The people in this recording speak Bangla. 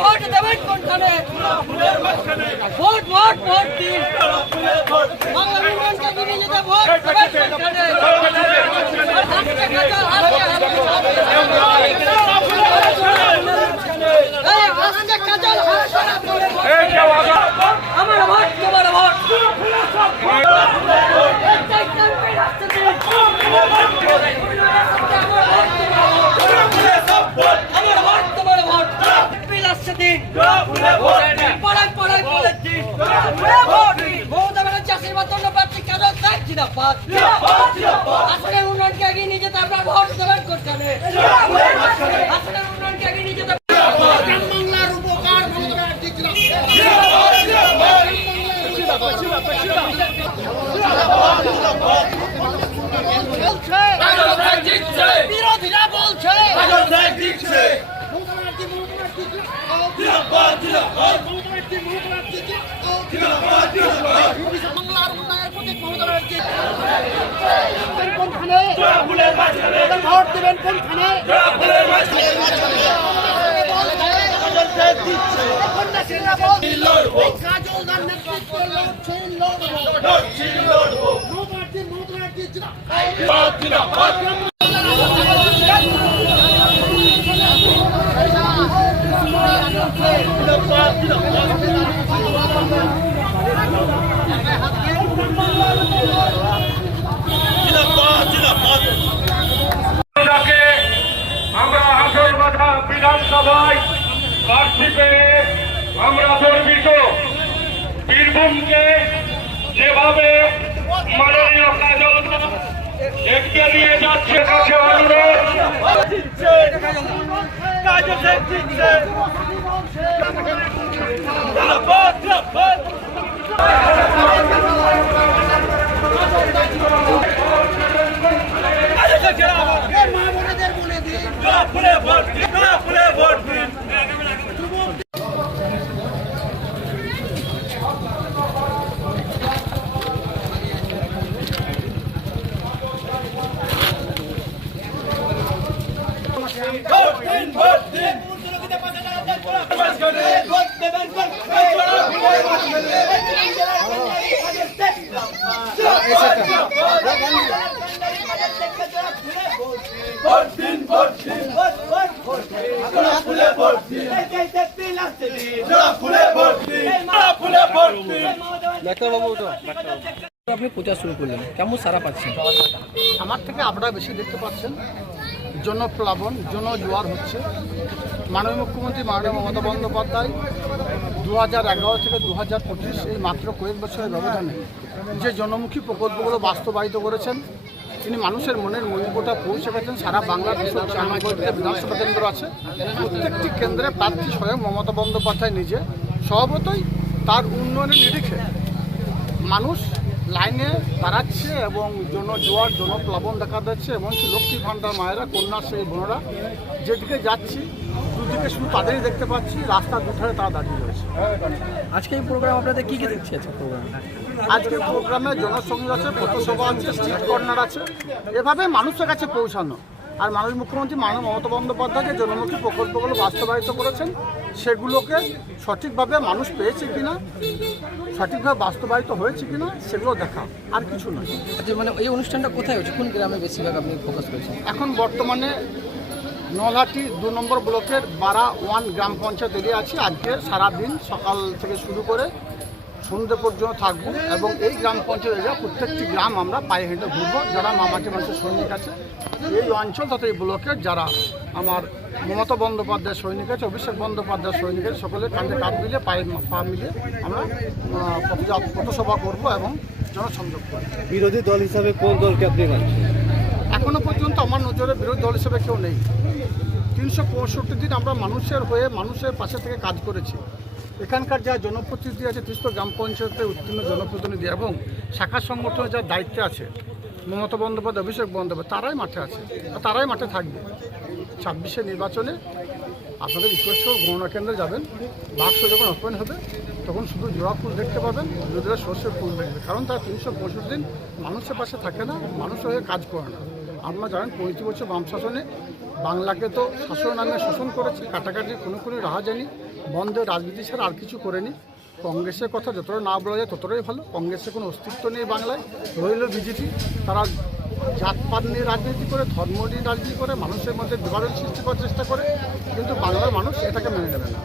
ভোট দেবেন কোনখানে? ভোট ভোট ভোট দিন। বাংলা বিমানকে দিল্লিতে ভোট দেবেন কোনখানে? আমার ভোট তোমার ভোট। পড়ায় পড়ায় পড়ে দিন। মমতা ব্যানার্জি আশীর্বাদ প্রার্থী কেন দেখছি না পাঁচ আসনের উন্নয়নকে এগিয়ে নিয়ে যেতে আপনার ভোট দেবেন কোনখানে? আসনের উন্নয়নকে এগিয়ে নিয়ে যেতে বাংলার উপকার বিরোধীরা বলছে বাংলার উন্নয়নের প্রতি মমতা ব্যানার্জি কোনখানে ভোট দেবেন কোনখানে? কাজলদার নেতৃত্বে আমরা হাসলবাধা বিধানসভায় প্রার্থী পেয়ে আমরা গর্বিত। বীরভূমকে যেভাবে মাননীয় কাজলদা এগিয়ে নিয়ে যাচ্ছে কাছে অনুরোধ আপনি প্রচার শুরু করলেন, কেমন সারা পাচ্ছেন? আমার থেকে আপনারা বেশি দেখতে পাচ্ছেন। জনপ্লাবন জনজোয়ার হচ্ছে। মাননীয় মুখ্যমন্ত্রী মাননীয় মমতা বন্দ্যোপাধ্যায় 2011 থেকে 2025 এই মাত্র কয়েক বছরের ব্যবধানে যে জনমুখী প্রকল্পগুলো বাস্তবায়িত করেছেন, তিনি মানুষের মনের মূল্যটা পৌঁছে গেছেন। সারা বাংলার 294 বিধানসভা কেন্দ্র আছে, প্রত্যেকটি কেন্দ্রে প্রার্থী স্বয়ং মমতা বন্দ্যোপাধ্যায় নিজে স্বভাবতই তার উন্নয়নের নিরিখে মানুষ লাইনে দাঁড়াচ্ছে এবং জনজোয়ার জনপ্লাবন দেখা যাচ্ছে। এবং লক্ষ্মী ভাণ্ডার মায়েরা কন্যাশ্রী বোনেরা যেদিকে যাচ্ছি দুদিকে শুধু তাদেরই দেখতে পাচ্ছি, রাস্তার দুধারে তারা দাঁড়িয়ে রয়েছে। আজকে এই প্রোগ্রাম আপনাদের কী কী দেখছি আছে প্রোগ্রাম? আজকের প্রোগ্রামে জনসংযোগ আছে, পথসভা আছে, স্ট্রিট কর্নার আছে, এভাবে মানুষের কাছে পৌঁছানো। আর মাননীয় মুখ্যমন্ত্রী মাননীয় মমতা বন্দ্যোপাধ্যায় যে জনমুখী প্রকল্পগুলো বাস্তবায়িত করেছেন সেগুলোকে সঠিকভাবে মানুষ পেয়েছে কিনা, সঠিকভাবে বাস্তবায়িত হয়েছে কিনা সেগুলো দেখা, আর কিছু নয়। আচ্ছা, মানে এই অনুষ্ঠানটা কোথায় হচ্ছে, কোন গ্রামে বেশিরভাগ আপনি ফোকাস করেছেন? এখন বর্তমানে নলহাটি 2 নম্বর ব্লকের 12 গ্রাম পঞ্চায়েত এরিয়া আছে। আজকে সারাদিন সকাল থেকে শুরু করে সন্ধ্যে পর্যন্ত থাকবো এবং এই গ্রাম পঞ্চায়েত এরিয়া প্রত্যেকটি গ্রাম আমরা পায়ে হেঁটে ঘুরবো। যারা মামাটি মানুষের সৈনিক আছে এই অঞ্চল তথা এই ব্লকের, যারা আমার মমতা বন্দ্যোপাধ্যায় সৈনিক আছে, অভিষেক বন্দ্যোপাধ্যায় সৈনিক আছে, সকলের কাঁধে কাঁধ মিলিয়ে পায়ে পা মিলিয়ে আমরা পথসভা করবো এবং জনসংযোগ করবো। বিরোধী দল হিসাবে কোন দলকে আপনি মানছেন? এখনও পর্যন্ত আমার নজরে বিরোধী দল হিসেবে কেউ নেই। 365 দিন আমরা মানুষের হয়ে মানুষের পাশে থেকে কাজ করেছি। এখানকার যা জনপ্রতিনিধি আছে, 300 গ্রাম পঞ্চায়েতের উত্তীর্ণ জনপ্রতিনিধি এবং শাখা সংগঠনের যার দায়িত্বে আছে মমতা বন্দ্যোপাধ্যায়, অভিষেক বন্দ্যোপাধ্যায়, তারাই মাঠে আছে, তারাই মাঠে থাকবে। 26 নির্বাচনে আপনাদের রিকোয়েস্ট করব গণনা কেন্দ্রে যাবেন, বাক্স যখন ওপেন হবে তখন শুধু জোড়া ফুল দেখতে পাবেন, বিরোধীরা সর্ষের ফুল দেখবে। কারণ তারা 365 দিন মানুষের পাশে থাকে না, মানুষের হয়ে কাজ করে না। আপনারা জানেন 35 বছর বাম শাসনে বাংলাকে তো শাসন নামে শোষণ করেছে, কাটাকাটি কোনো রাহাজানি বন্ধের রাজনীতি ছাড়া আর কিছু করেনি। কংগ্রেসের কথা যতটা না বলা যায় ততটাই ভালো। কংগ্রেসের কোনো অস্তিত্ব নেই বাংলায়। রইল বিজেপি, তারা জাতপাত নিয়ে রাজনীতি করে, ধর্ম নিয়ে রাজনীতি করে, মানুষের মধ্যে বিভাজন সৃষ্টি করার চেষ্টা করে, কিন্তু বাংলার মানুষ এটাকে মেনে নেবে না।